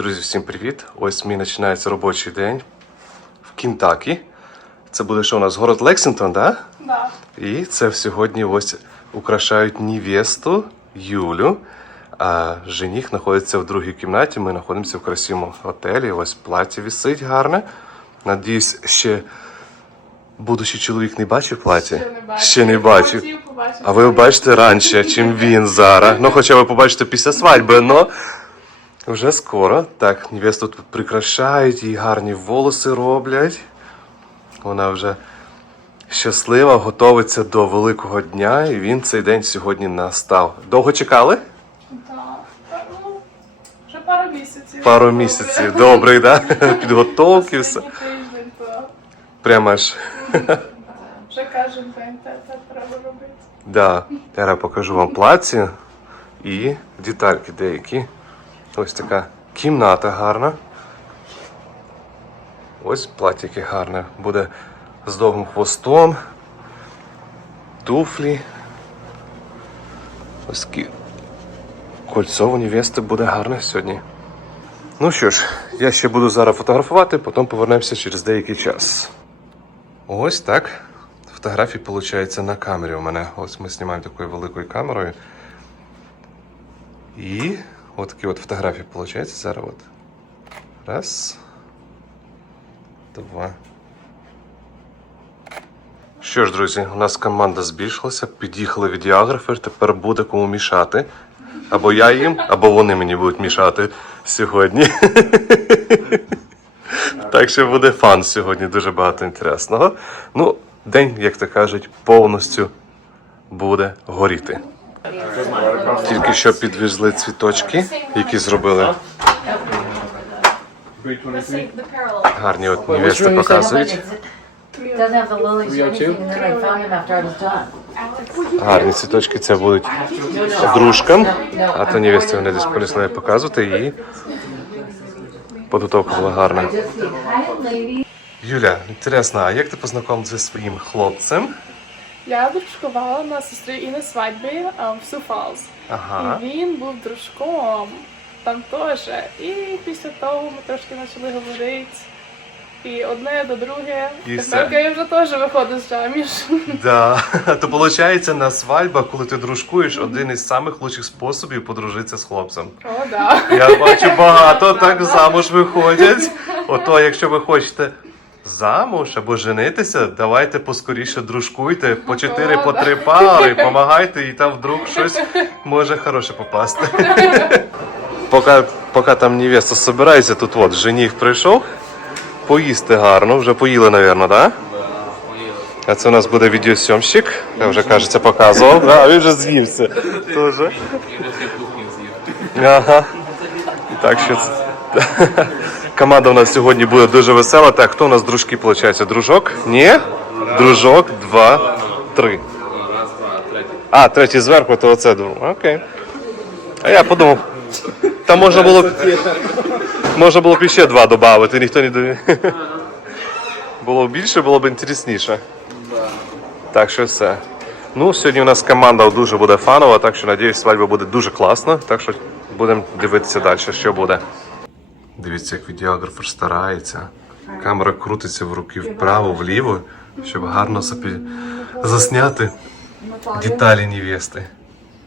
Друзі, всім привіт! Ось мій починається робочий день в Кінтакі. Це буде що у нас город Лексінгтон, да? Да. І це сьогодні ось украшають невесту Юлю. А жених знаходиться в другій кімнаті. Ми знаходимося в красивому готелі. Ось плаття висить гарне. Надіюсь, ще будущий чоловік не бачив плаття? Ще не бачив. Ще не бачив. А ви бачите раніше, чим він зараз. Ну, хоча ви побачите після свадьби, но вже скоро. Так, невесту тут прикрашають, їй гарні волоси роблять. Вона вже щаслива, готовиться до великого дня, і він цей день сьогодні настав. Довго чекали? Так. Ну, вже пару місяців. Пару Добре. місяців. Добре, да? Підготовки, все. Тиждень, то Прямо аж. вже кожен день те, те треба робити. Да, зараз покажу вам плаці і детальки деякі. Ось така кімната гарна. Ось плаття гарне. Буде з довгим хвостом. Туфлі. Ось такі. Кольцо у невести буде гарне сьогодні. Ну що ж, я ще буду зараз фотографувати, потім повернемося через деякий час. Ось так. Фотографії, виходить, на камері у мене. Ось ми знімаємо такою великою камерою. І от такі от фотографії, виходить, зараз от. Раз. Два. Що ж, друзі, у нас команда збільшилася, під'їхали відеографи, тепер буде кому мішати. Або я їм, або вони мені будуть мішати сьогодні. Так що буде фан сьогодні, дуже багато інтересного. Ну, день, як то кажуть, повністю буде горіти. Тільки що підвезли цвіточки, які зробили гарні от невести показують. Гарні цвіточки це будуть дружкам, а то невесті вони десь понесли показувати і підготовка була гарна. Юля, інтересно, а як ти познайомився зі своїм хлопцем? Я дружкувала на сестрі і на свадьбі а, в Суфалс. Ага. І він був дружком там теж. І після того ми трошки почали говорити. І одне до друге. І Тепер я вже теж виходить заміж. Да. То виходить, на свадьба, коли ти дружкуєш, один із самих лучших способів подружитися з хлопцем. О, да. Я бачу багато так замуж виходять. Ото, якщо ви хочете замуж або женитися, давайте поскоріше дружкуйте по 4 по 3 пари, помагайте, і там вдруг щось може хороше попасти. Поки, поки там невеста збирається, тут от жених прийшов. Поїсти гарно, вже поїли, мабуть, да? А це у нас буде відеосйомщик. Я вже кажеться показував. А він вже з'ївся. Тоже. Ага. Так що це- команда у нас сьогодні буде дуже весела. Так, хто у нас дружки, виходить? Дружок? Ні? Дружок, два, три. А, третій зверху, то оце друг. Окей. А я подумав. Там можна було б. Можна було б ще два додати, ніхто не дає. Було б більше, було б інтересніше. Так що все. Ну, сьогодні у нас команда дуже буде фанова, так що надіюсь, свадьба буде дуже класна. Так що будемо дивитися далі, що буде. Дивіться, як відеографер старається. Камера крутиться в руки вправо, вліво, щоб гарно собі засняти деталі невести.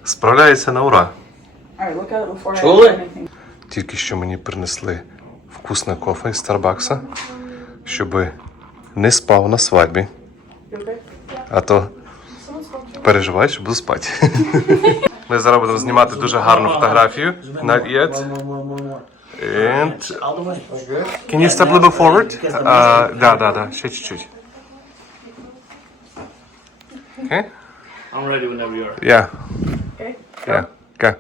Справляється на ура. Чули? Тільки що мені принесли вкусне кофе з Старбакса, щоб не спав на свадьбі. А то переживай, що буду спати. Ми зараз будемо знімати дуже гарну фотографію. Not yet. And can you step a little forward? Uh, да, да, да, ще чуть-чуть. Okay? I'm ready whenever you are. Yeah. Okay. Yeah. Okay.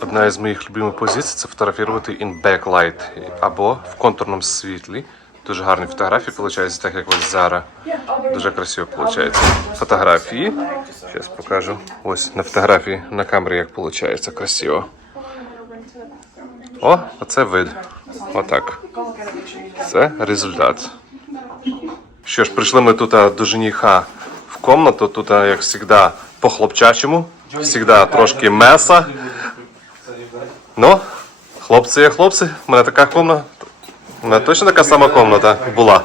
Одна із моїх любимих позицій це фотографувати in backlight або в контурному світлі. Дуже гарні фотографії виходить, так як ось зараз. Дуже красиво виходить. Фотографії. Зараз покажу. Ось на фотографії на камері як виходить красиво. О, оце вид. Отак. Це результат. Що ж, прийшли ми тут до жениха в комнату. Тут, як завжди, по-хлопчачому. Завжди трошки меса. Ну, хлопці є хлопці. У мене така комната. У точно така сама комната була.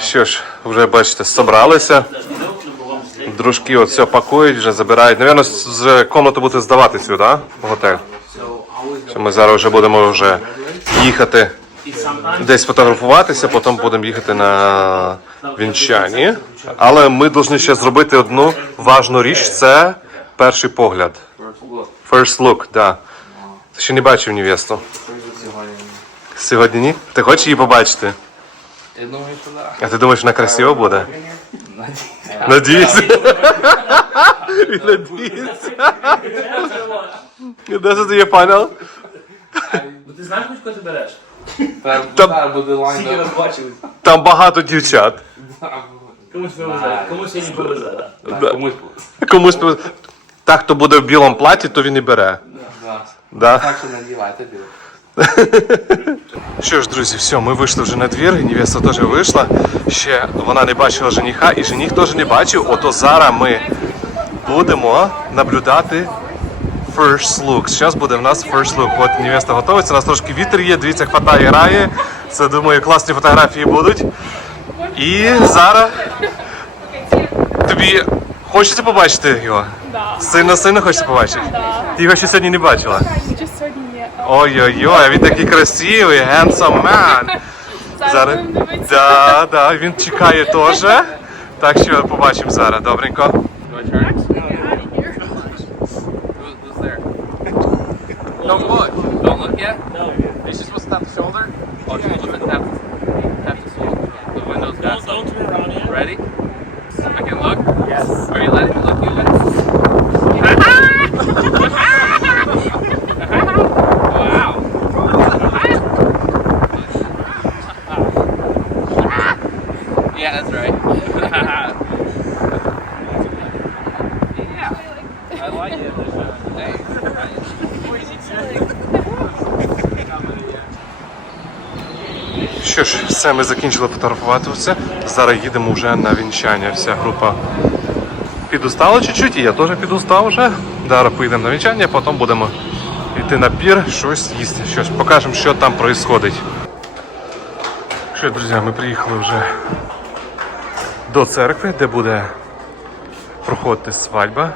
Що ж, вже бачите, зібралися. Дружки от все пакують, вже забирають. Навірно, з комнату буде здавати сюди, да? в готель. Ми зараз вже будемо вже їхати десь фотографуватися, потім будемо їхати на вінчанні. Але ми повинні ще зробити одну важну річ це перший погляд. First look, да. Ще не бачив невесту. Сьогодні ні? Ти хочеш її побачити? Я думаю, що так. А ти думаєш, вона красива буде? Надіюся. Він надіється. That's what you final? Ну ти знаєш, кого ти береш? Та Та- та буде лайн. Там багато дівчат. Комусь повезе. Комусь сьогодні повезе, так. Комусь. Комусь повез- так, хто буде в білому платі, то він і бере. Так що надівайте біло. Що ж, друзі, все, ми вийшли вже на двір, невеста теж вийшла. Ще вона не бачила жениха, і жених теж не бачив. Ото зараз ми будемо наблюдати first look. Зараз буде в нас first look. От невеста готується, у нас трошки вітер є, дивіться, хватає, грає. Це, думаю, класні фотографії будуть. І зараз тобі хочеться побачити його? Да. Сильно сильно хочеться побачити? Ти його ще сьогодні не бачила. Ой-ой-ой, а він такий красивий, handsome man. Зараз. Да, да, він чекає теж. Так що побачимо зараз, добренько. Don't look. Don't look yet? No. Is she supposed to tap the shoulder? Oh, she's supposed to tap, tap the shoulder. The window's got some. Don't turn around yet. Ready? I can look? Yes. Are you letting me look? You look. wow. yeah, that's right. yeah. I like it. Що ж, все, ми закінчили фотографуватися. Зараз їдемо вже на вінчання. Вся група підустала чуть-чуть, і я теж підустав вже. Зараз поїдемо на вінчання, потім будемо йти на пір, щось їсти, щось покажемо, що там відбувається. Що, друзі, ми приїхали вже до церкви, де буде проходити свадьба.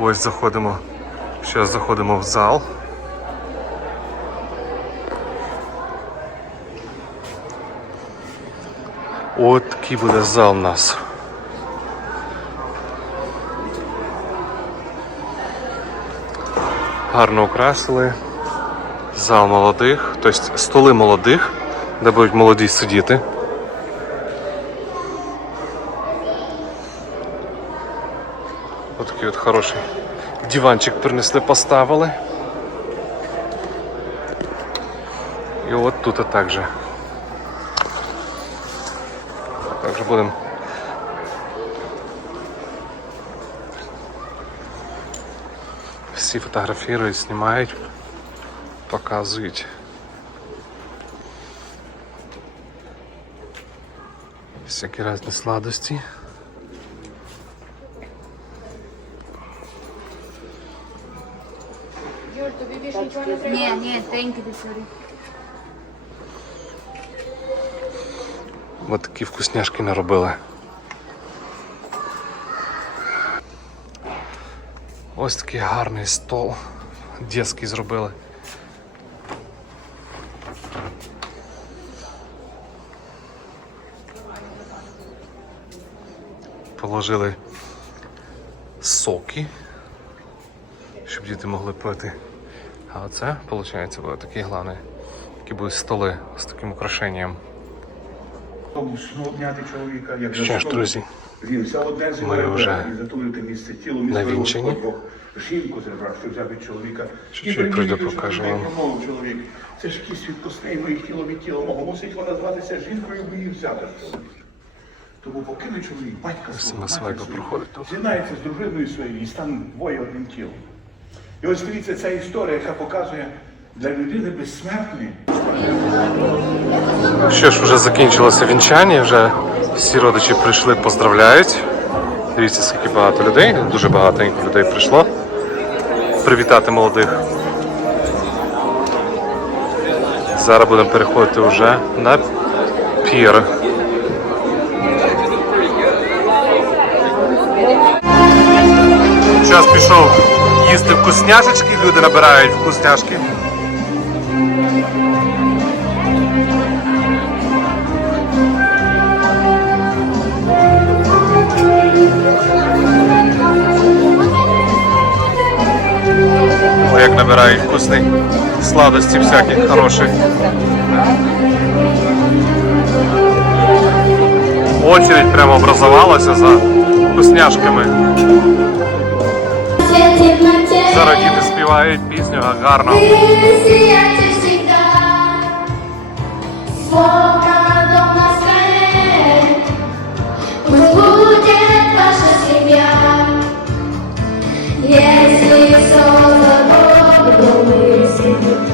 Ось заходимо. Зараз заходимо в зал. От такий буде зал у нас. Гарно украсили. Зал молодих, тобто столи молодих, де будуть молоді сидіти. Ось такий от хороший диванчик принесли, поставили. І от тут також. Також будемо. Всі фотографують, знімають, показують. Всякі різні сладості. Ні, ні, thank you, sorry. Ось такі вкусняшки наробили. Ось такий гарний стол. Дєський зробили. Положили соки, щоб діти могли пити. А оце, виходить, буде такий главний. Такі будуть столи з таким украшенням. Тому обняти чоловіка, як Що ж, друзі, Він все одне з ми вже і затулити місце тіло, на чоловіка. Чуть-чуть пройду, покажу вам. чоловік. Це ж якийсь відпускний моїх тіло від тіла мого. Мусить вона зватися жінкою, бо її взяти. Тому покине чоловік, батька свого. З'єднається з дружиною своєю і стане двоє одним тілом. І ось дивіться, ця історія, яка показує, Для людини безсмертної Що ж, вже закінчилося вінчання, вже всі родичі прийшли, поздравляють. Дивіться, скільки багато людей, дуже багато людей прийшло привітати молодих. Зараз будемо переходити вже на пір. Час пішов їсти вкусняшечки, люди набирають вкусняшки. Як набирають вкусні сладості всякі хороші. Очередь прямо образувалася за вкусняшками. Зараз діти співають пісню. Если создан Бог,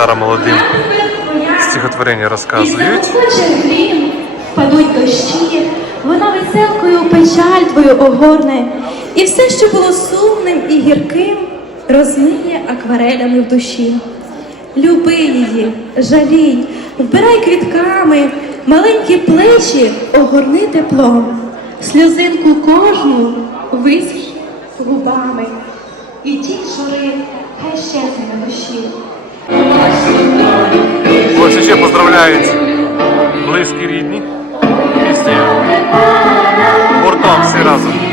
Зараз молодим стихотворення розказують. Дощі, вона веселкою печаль твою огорне, і все, що було сумним і гірким, розмиє акварелями в душі. Люби її, жалій, вбирай квітками, маленькі плечі огорни теплом, сльозинку кожну висх губами, і ті жури хай щезне на душі. Ось ще поздравляють близькі рідні. Пісні Бортом всі разом.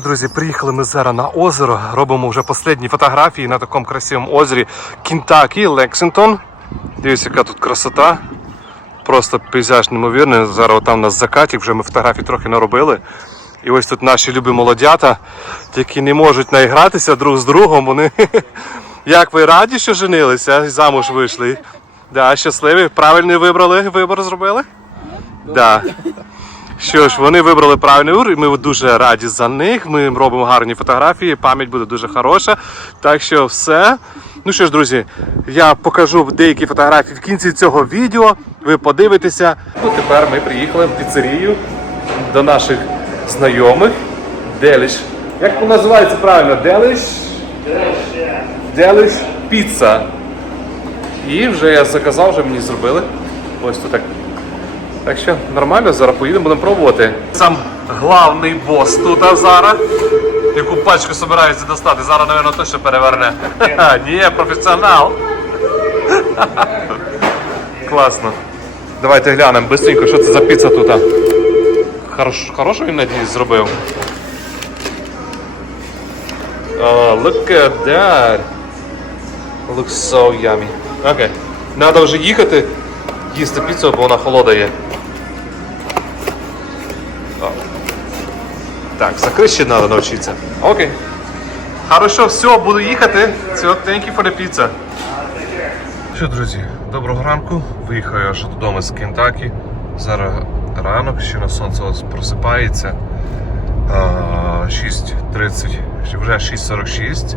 Ж, друзі, приїхали ми зараз на озеро. Робимо вже останні фотографії на такому красивому озері Кінтакі, Лексингтон. Дивіться, яка тут красота. Просто пейзаж неймовірний. Зараз там у нас закатик, вже ми фотографій трохи наробили. І ось тут наші любі молодята, які не можуть наігратися друг з другом. Вони як ви раді, що женилися і замуж вийшли? Да, щасливі, правильний вибрали, вибор зробили? Да. Що ж, вони вибрали правильний вибір, і ми дуже раді за них. Ми робимо гарні фотографії, пам'ять буде дуже хороша. Так що все. Ну що ж, друзі, я покажу деякі фотографії в кінці цього відео. Ви подивитеся. Ну, тепер ми приїхали в піцерію до наших знайомих. Деліш. Як називається правильно? Деліш? Деліш піца. І вже я заказав, вже мені зробили. Ось тут так так що нормально, зараз поїдемо, будемо пробувати. Сам главний бос тут а зараз. Яку пачку збирається достати. Зараз, мабуть, точно переверне. Ні, професіонал. Класно. Давайте глянемо быстренько, що це за піца тут. Хорош, хорошу він надіюсь зробив. Oh, look at that. Looks so yummy. Окей. Надо вже їхати, їсти піцу, бо вона холода є. О. Так, закрити треба навчитися. Окей. Хорошо, все, буду їхати. Все, thank you for the pizza. Що, друзі, доброго ранку. Виїхав я аж додому з Кентакі. Зараз ранок, ще на сонце просипається. 6.30, ще вже 6.46.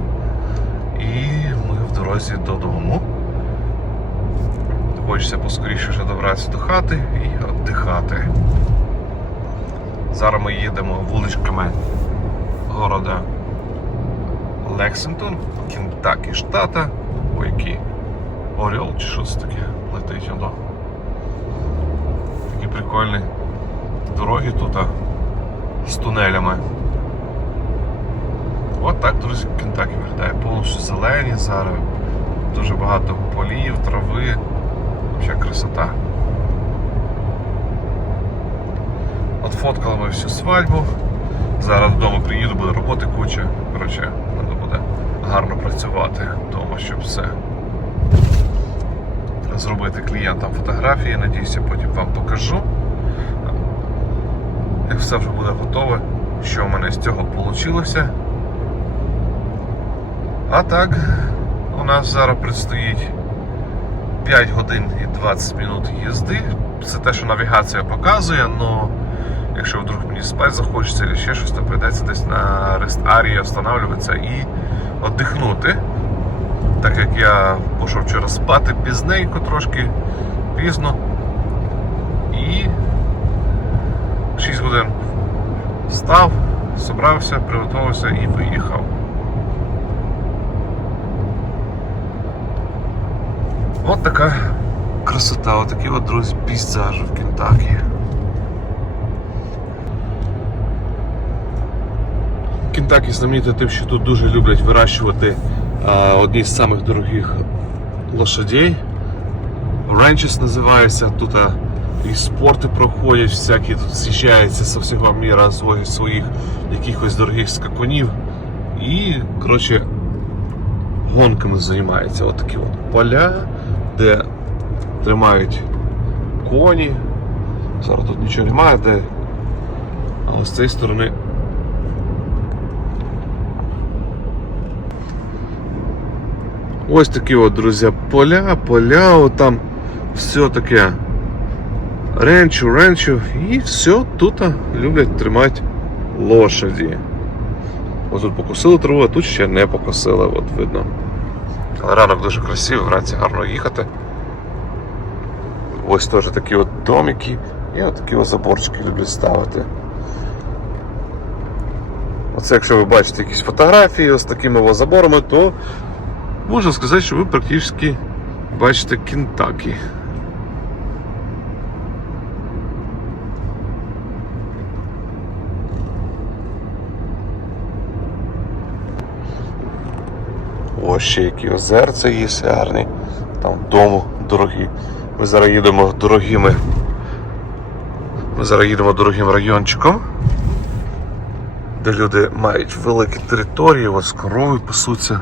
І ми в дорозі додому. Хочеться поскоріше вже добратися до хати і віддихати. Зараз ми їдемо вуличками города Лексингтон, Кентакі штата. Ой, який Орел чи що це таке летить воно. Такі прикольні дороги тут з тунелями. От так, друзі, Кентакі виглядає. Повністю зелені зараз. Дуже багато полів, трави. Взагалі красота. От фоткали ми всю свадьбу. Зараз додому приїду, буде роботи куча. Коротше, треба буде гарно працювати вдома, щоб все зробити клієнтам фотографії. Надіюся, потім вам покажу. Як все вже буде готове, що в мене з цього вийшло. А так, у нас зараз предстоїть 5 годин і 20 минут їзди. Це те, що навігація показує, але якщо вдруг мені спати захочеться або ще щось, то прийдеться десь на рест арії встановлюватися і віддихнути. Так як я пішов вчора спати пізненько, трошки пізно. І 6 годин встав, зібрався, приготувався і виїхав. От така красота, отакі от, друзі, пейзажі в Кентакі. Кентакі знамените тим, що тут дуже люблять вирощувати а, одні з самих дорогих лошадей. Ranches називається. Тут і спорти проходять, всякі тут з'їжджаються з всього міра своїх, своїх якихось дорогих скакунів. І, коротше, гонками займаються. От такі от поля, де тримають коні. Зараз тут нічого немає, де. А з цієї сторони Ось такі от, друзі, поля, поля, там все таке ренчу, ренчу, і все тут люблять тримати лошаді. Ось тут покосили траву, а тут ще не покосили, от видно. Ранок дуже красивий, вранці гарно їхати. Ось теж такі от домики і от такі от заборчики люблять ставити. Оце якщо ви бачите якісь фотографії з такими заборами, то можна сказати, що ви практично бачите Кентакі. Ось ще які озерця є гарні. Там дому дорогі. Ми зараз їдемо дорогими. Ми зараз їдемо дорогим райончиком, де люди мають великі території, ось корови пасуться.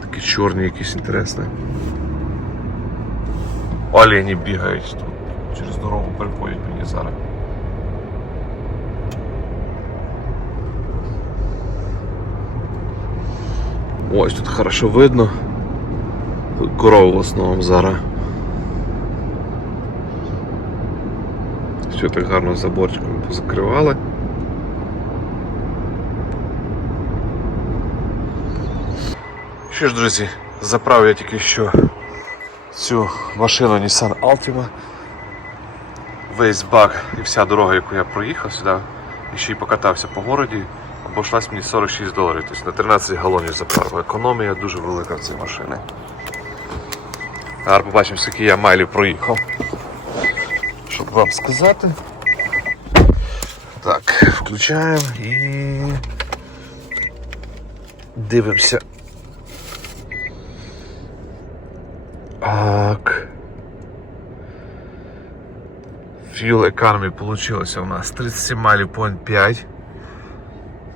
Такі чорні якісь інтересні. Олені бігають тут. Через дорогу переходять мені зараз. Ось тут хорошо видно. Тут корови в основному зараз. Все так гарно заборчиками позакривали. Що ж, друзі, заправив я тільки що цю машину Nissan Altima. Весь бак і вся дорога, яку я проїхав сюди, і ще й покатався по городі, обійшлась мені 46 доларів. Тобто на 13 галонів заправив. Економія дуже велика в цій машини. Зараз побачимо, скільки я майлів проїхав. Щоб вам сказати. Так, включаємо і дивимося. Так. fuel economy получилося у нас 37 майлів point 5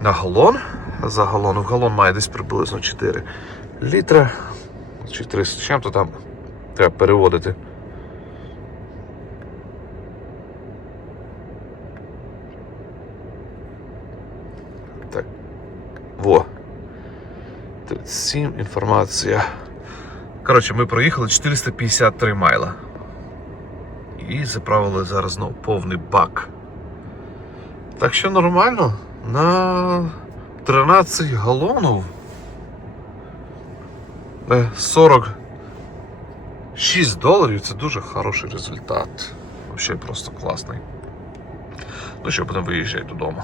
на галон. За галон. В галон має десь приблизно 4 літра. 4 з чим-то там треба переводити. Так. Во. 37 інформація. Коротше, ми проїхали 453 майла. І заправили зараз знову повний бак. Так що нормально. На 13 галонів. е, 46 доларів це дуже хороший результат. Взагалі просто класний. Ну що, будемо виїжджати додому.